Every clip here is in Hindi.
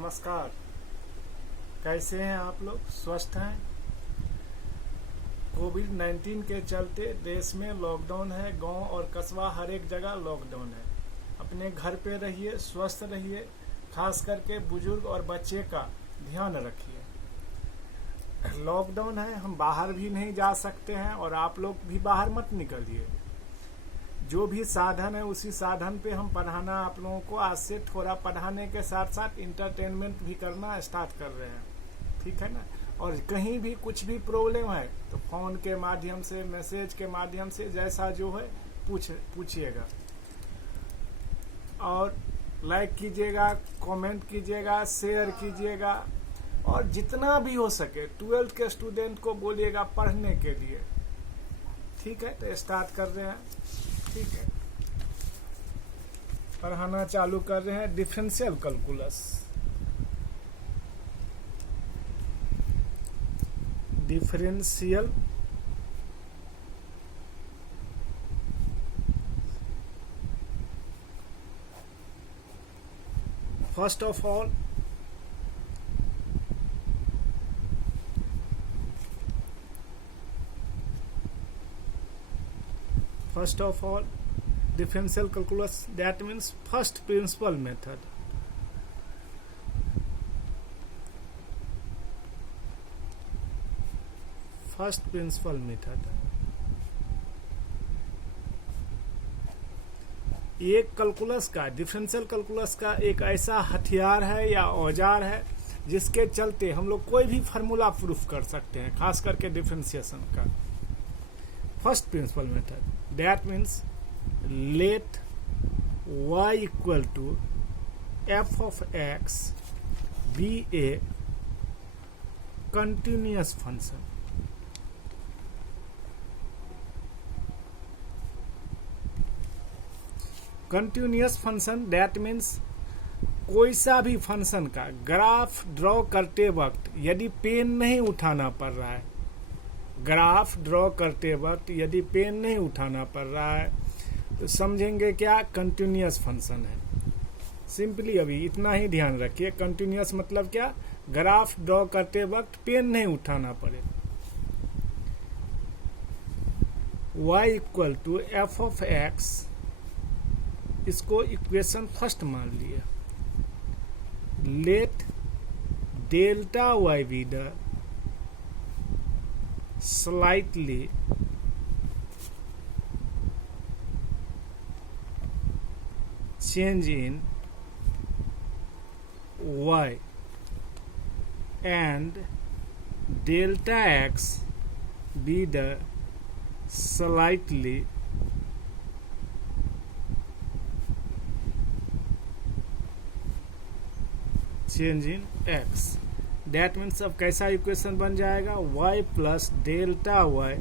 नमस्कार। कैसे हैं आप लोग? स्वस्थ हैं? कोविड-19 के चलते देश में लॉकडाउन है। गांव और कस्बा हर एक जगह लॉकडाउन है। अपने घर पे रहिए, स्वस्थ रहिए, खास करके बुजुर्ग और बच्चे का ध्यान रखिए। लॉकडाउन है, हम बाहर भी नहीं जा सकते हैं और आप लोग भी बाहर मत निकलिए। जो भी साधन है उसी साधन पे हम पढ़ाना आप लोगों को आज से थोड़ा पढ़ाने के साथ साथ इंटरटेनमेंट भी करना स्टार्ट कर रहे हैं, ठीक है ना। और कहीं भी कुछ भी प्रॉब्लम है तो फोन के माध्यम से, मैसेज के माध्यम से, जैसा जो है पूछिएगा। और लाइक कीजिएगा, कमेंट कीजिएगा, शेयर कीजिएगा और जितना भी हो सके 12th के स्टूडेंट को बोलिएगा पढ़ने के लिए, ठीक है। तो स्टार्ट कर रहे हैं, ठीक है। पढ़ाना चालू कर रहे हैं differential calculus. Differential first of all differential calculus, that means first principle method. ये कैलकुलस का, डिफरेंशियल कैलकुलस का एक ऐसा हथियार है या औजार है जिसके चलते हम लोग कोई भी फार्मूला प्रूफ कर सकते हैं, खास करके डिफरेंशिएशन का। First principle method, that means let y equal to f of x be a continuous function. Continuous function, that means कोई सा भी फंक्शन का ग्राफ ड्रॉ करते वक्त यदि पेन नहीं उठाना पड़ रहा है, ग्राफ ड्रॉ करते वक्त यदि पेन नहीं उठाना पड़ रहा है तो समझेंगे क्या, कंटिन्यूअस फंक्शन है। सिंपली अभी इतना ही ध्यान रखिए, कंटिन्यूअस मतलब क्या, ग्राफ ड्रॉ करते वक्त पेन नहीं उठाना पड़े। y equal to F of X, इसको इक्वेशन फर्स्ट मान लिया। Let delta y be the slightly change in y and delta x be the slightly change in x. That means अब कैसा इक्वेशन बन जाएगा, y plus delta y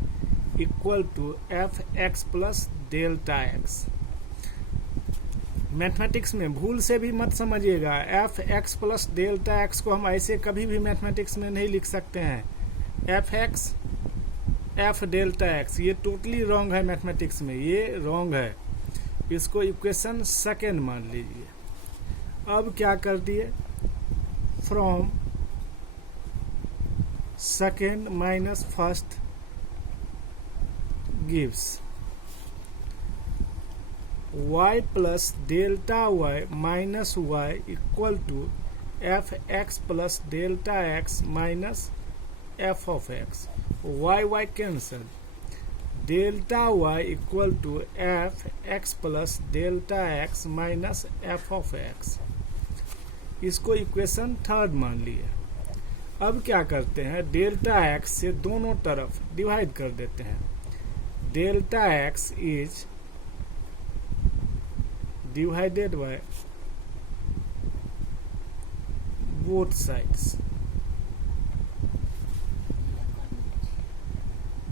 equal to F x plus delta X. Mathematics में भूल से भी मत समझिएगा, F x plus delta X को हम ऐसे कभी भी मैथमेटिक्स में नहीं लिख सकते हैं। F x F delta x, ये टोटली रॉन्ग है मैथमेटिक्स में, ये रॉन्ग है। इसको इक्वेशन सेकेंड मान लीजिए। अब क्या कर दिए, from second minus first gives y plus delta y minus y equal to f x plus delta x minus f of x. y cancel, delta y equal to f x plus delta x minus f of x. इसको इक्वेशन थर्ड मान लिए। अब क्या करते हैं, डेल्टा एक्स से दोनों तरफ डिवाइड कर देते हैं। Delta X is divided by both sides.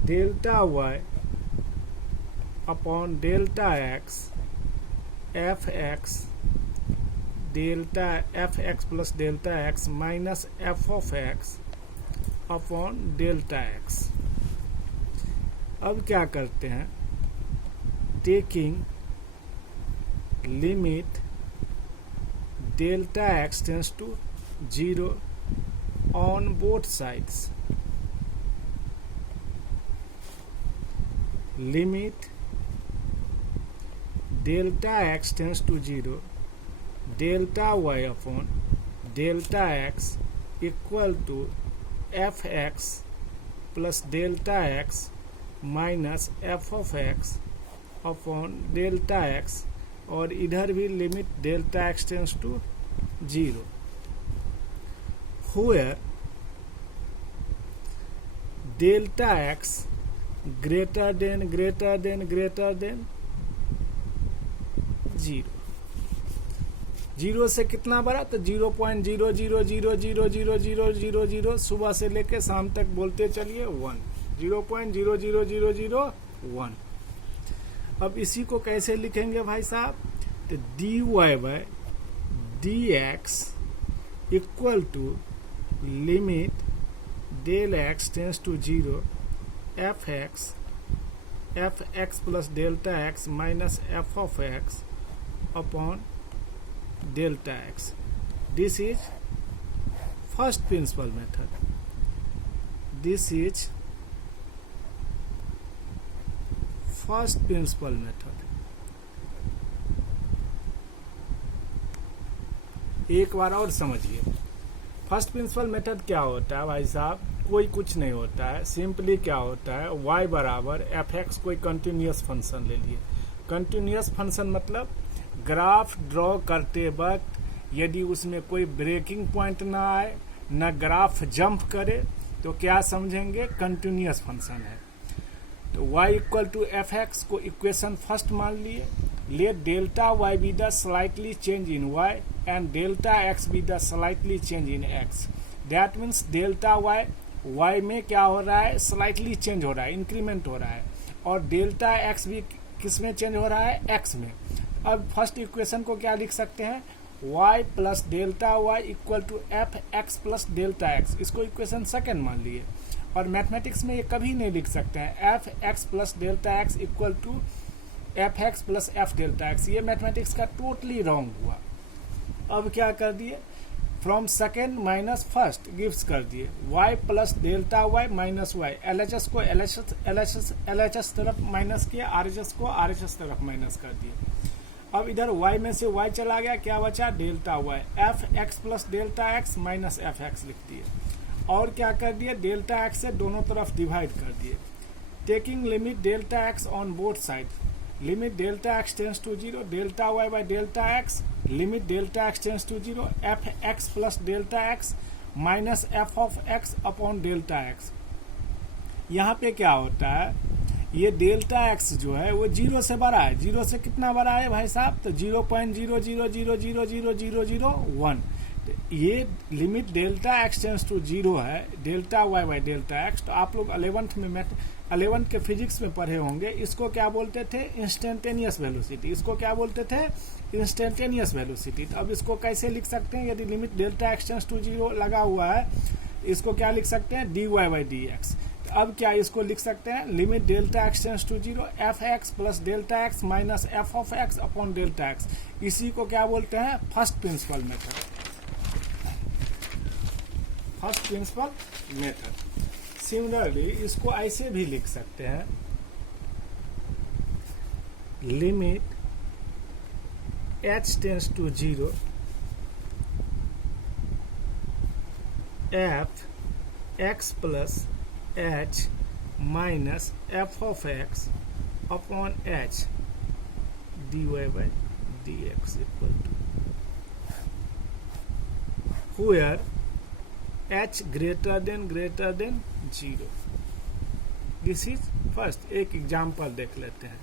Delta Y upon delta X, F X delta F x plus delta x minus F of x upon delta X. अब क्या करते हैं, taking limit delta x tends to 0 on both sides. Limit delta x tends to 0, delta y upon delta x equal to fx plus delta x minus F of x upon delta X, और इधर भी limit delta x tends to 0, where delta X greater than 0. 0 से कितना बड़ा, तो 0.00000000 सुबह से लेके शाम तक बोलते चलिए 1, 0.00001. अब इसी को कैसे लिखेंगे भाई साहब, तो dy by dx equal to limit del x tends to 0 fx plus delta x minus F of x upon delta x. This is first principle method. This is first principle method. एक बार और समझिए, फर्स्ट प्रिंसिपल मेथड क्या होता है भाई साहब, कोई कुछ नहीं होता है, सिंपली क्या होता है, y बराबर एफ एक्स कोई कंटिन्यूस फंक्शन ले लिए. कंटिन्यूस फंक्शन मतलब ग्राफ ड्रॉ करते वक्त यदि उसमें कोई ब्रेकिंग पॉइंट ना आए, न ग्राफ जंप करे, तो क्या समझेंगे, कंटिन्यूस फंक्शन है. तो y equal to F x को इक्वेशन फर्स्ट मान लिए. Let delta y be the slightly change in y and delta x be the slightly change in x. That means delta y में क्या हो रहा है, स्लाइटली चेंज हो रहा है, इंक्रीमेंट हो रहा है, और डेल्टा x भी किस में चेंज हो रहा है, x में. अब फर्स्ट इक्वेशन को क्या लिख सकते हैं, y plus delta y equal to F x plus delta x. इसको इक्वेशन सेकेंड मान लिए. और मैथमेटिक्स में ये कभी नहीं लिख सकते हैं f x plus delta x equal to F x plus f delta x. ये मैथमेटिक्स का टोटली रॉन्ग हुआ. अब क्या कर दिए, from second minus first gives कर दिए, y plus delta y minus y. LHS को LHS तरफ माइनस किया, RHS को RHS तरफ माइनस कर दिए. अब इधर y में से y चला गया, क्या बचा, delta y. F x plus delta x minus F x लिख दिए. और क्या कर दिए, डेल्टा एक्स से दोनों तरफ डिवाइड कर दिए. Taking limit delta x on both side, limit delta x tends to 0, delta y by delta x, limit delta x tends to 0 f x plus delta x minus F of x upon delta x. यहाँ पे क्या होता है, ये डेल्टा एक्स जो है वो 0 से बड़ा है. 0 से कितना बड़ा है भाई साहब, तो 0.000000001. ये limit delta x tends to 0 है, delta y by delta x. तो आप लोग 11th के फिजिक्स में पढ़े होंगे, इसको क्या बोलते थे, इंस्टेंटेनियस वेलोसिटी. इसको क्या बोलते थे, इंस्टेंटेनियस वेलोसिटी. तो अब इसको कैसे लिख सकते हैं, यदि limit delta x tends to 0 लगा हुआ है, इसको क्या लिख सकते हैं, dy बाई डी एक्स. तो अब क्या इसको लिख सकते हैं, limit delta x tends to 0 f x plus delta x minus F of x upon delta x. इसी को क्या बोलते हैं, first principle method. First principle method. Similarly इसको ऐसे भी लिख सकते हैं, limit h tends to 0 f x plus h minus F of x upon h dy by d x equal to where h greater than 0. This is first. एक एग्जाम्पल देख लेते हैं.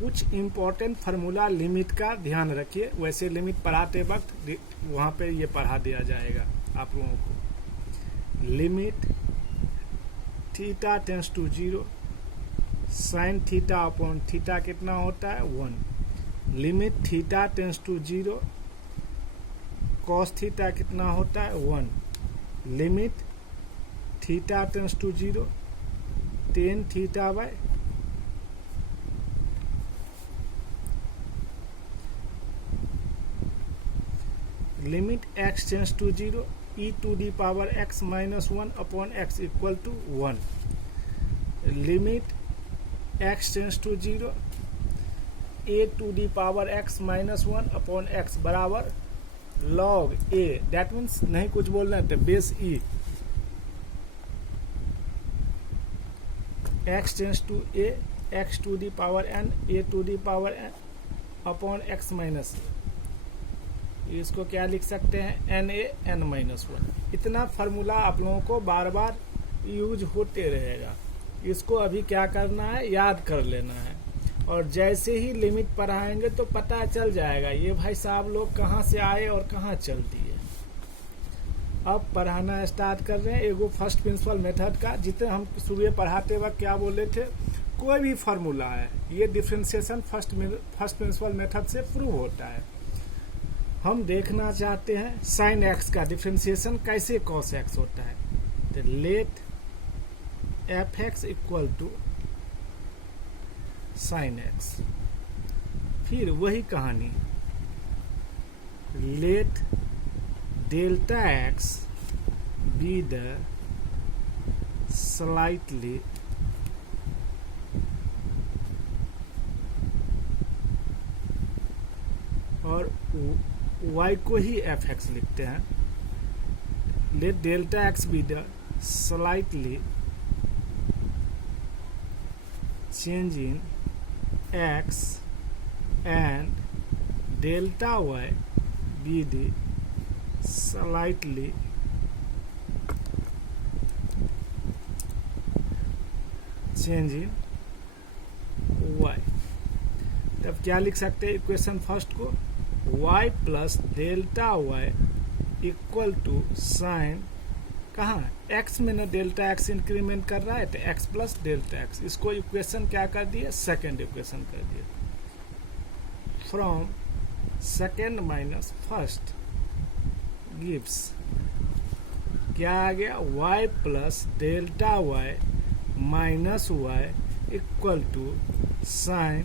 कुछ इंपॉर्टेंट फार्मूला लिमिट का ध्यान रखिए, वैसे लिमिट पढ़ाते वक्त वहां पे ये पढ़ा दिया जाएगा आप लोगों को. Limit theta tends to 0 sine theta upon theta कितना होता है, 1. Limit theta tends to 0 cos theta कितना होता है, 1. Limit theta tends to 0 tan theta by limit x tends to 0 e to the power x minus 1 upon x equal to 1, limit x tends to 0 a to the power x minus 1 upon x बराबर log a, दैट मीन्स नहीं कुछ बोलना है तो base e, x tends to a x to the power n a to the power n upon x minus, इसको क्या लिख सकते हैं n a n माइनस 1। इतना फार्मूला आप लोगों को बार बार यूज होते रहेगा, इसको अभी क्या करना है, याद कर लेना है, और जैसे ही लिमिट पढ़ाएंगे तो पता चल जाएगा ये भाई साहब लोग कहाँ से आए और कहाँ चल दिए। अब पढ़ाना स्टार्ट कर रहे हैं एगो फर्स्ट प्रिंसिपल मेथड का। जितने हम सुबह पढ़ाते वक्त क्या बोले थे, कोई भी फार्मूला है ये डिफरेंशिएशन फर्स्ट प्रिंसिपल मेथड से प्रूव होता है। हम देखना चाहते हैं साइन एक्स का डिफरेंशिएशन कैसे कॉस एक्स होता है, तो let f x equal to sine x, फिर वही कहानी let delta x be the slightly और y को ही एफ एक्स लिखते हैं, let delta x be the slightly change in x and delta y be the slightly change in y। तब क्या लिख सकते हैं इक्वेशन फर्स्ट को, y plus delta y equal to sine, कहाँ x में ना डेल्टा x इंक्रीमेंट कर रहा है तो x प्लस डेल्टा x, इसको इक्वेशन क्या कर दिए, सेकेंड इक्वेशन कर दिए। From second minus first gives क्या आ गया, y plus delta y minus y equal to sine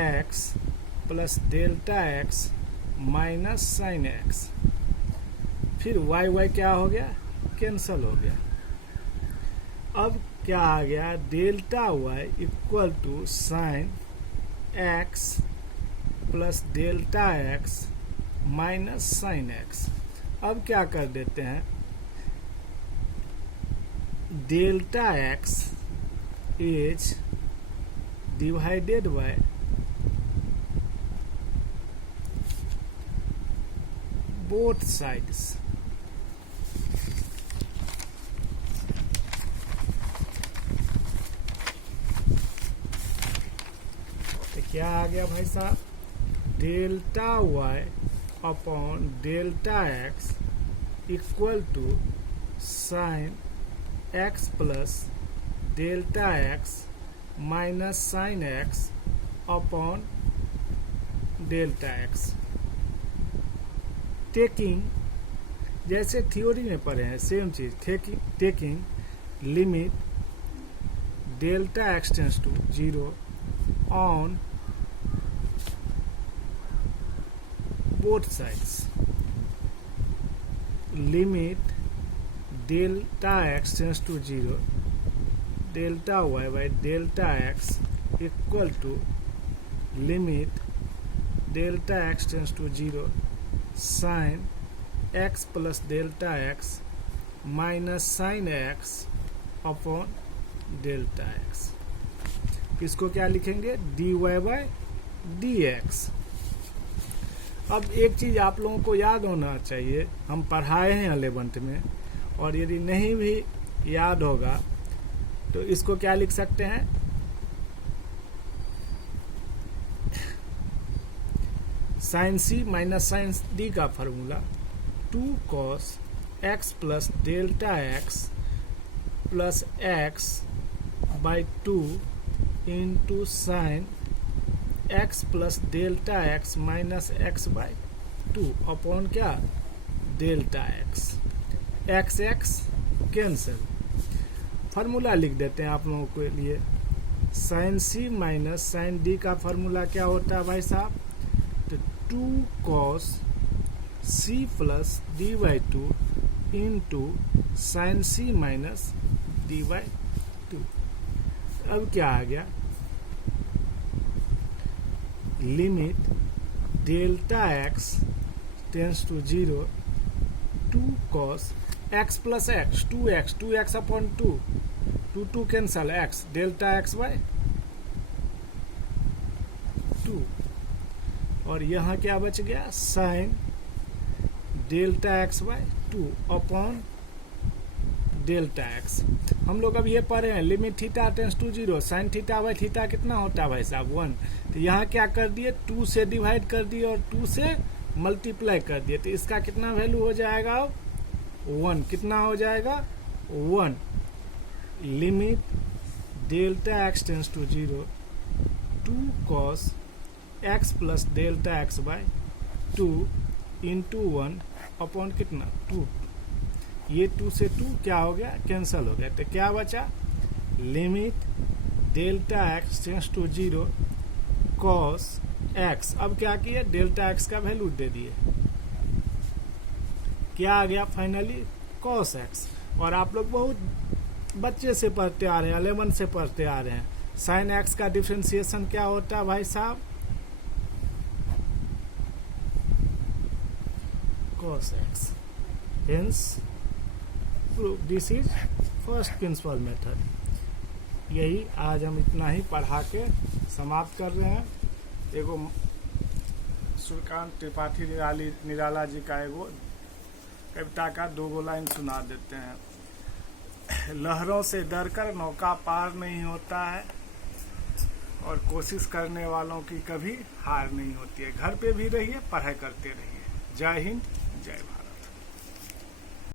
x plus delta x minus sine x, फिर y क्या हो गया, कैंसल हो गया। अब क्या आ गया, delta y equal to sine x plus delta x minus sine x। अब क्या कर देते हैं, delta x is divided by both sides, क्या आ गया भाई साहब, delta y upon delta x equal to sine x plus delta x minus sine x upon delta x। Taking, जैसे थ्योरी में पढ़े हैं सेम चीज, taking limit delta x tends to 0 on both sides, limit delta x tends to 0 delta y by delta x equal to limit delta x tends to 0 sin x plus delta x minus sin x upon delta x। इसको क्या लिखेंगे, dy by dx। अब एक चीज आप लोगों को याद होना चाहिए, हम पढ़ाए हैं 11th में, और यदि नहीं भी याद होगा तो इसको क्या लिख सकते हैं, sine C minus sine D का formula 2 cos x plus delta x plus x by 2 into sine x plus delta x minus x by 2 upon क्या, delta x, x x cancel. Formula लिख देते हैं आप लोगों के लिए, sine C minus sine D का फार्मूला क्या होता है भाई साहब, तो 2 cos C plus D by two into sine C minus D by two. अब क्या आ गया, limit delta x tends to 0 2 cos x plus x 2x अपॉन 2 cancel x delta x by 2 और यहाँ क्या बच गया, sine delta x by 2 upon delta x. हम लोग अब ये पढ़े हैं limit theta tends to 0 sine theta by theta कितना होता है भाई साहब 1। तो यहाँ क्या कर दिए, 2 से डिवाइड कर दिए और 2 से मल्टीप्लाई कर दिए, तो इसका कितना वैल्यू हो जाएगा अब 1। कितना हो जाएगा 1। Limit delta x tends to 0 2 cos x plus delta x by 2 into 1 upon कितना 2। ये 2 से 2 क्या हो गया, कैंसल हो गया, तो क्या बचा, limit delta x tends to 0 cos x। अब क्या किए, डेल्टा एक्स का वैल्यू दे दिए, क्या आ गया फाइनली cos x। और आप लोग बहुत बच्चे से पढ़ते आ रहे हैं, 11 से पढ़ते आ रहे हैं, साइन x का डिफरेंशिएशन क्या होता है भाई साहब, cos x। Hence this is first principle method. यही आज हम इतना ही पढ़ा के समाप्त कर रहे हैं। एगो सूर्यकांत त्रिपाठी निराला जी का एगो कविता का 2 लाइन सुना देते हैं। लहरों से डरकर नौका पार नहीं होता है और कोशिश करने वालों की कभी हार नहीं होती है। घर पे भी रहिए, पढ़ाई करते रहिए। जय हिंद, जय भारत।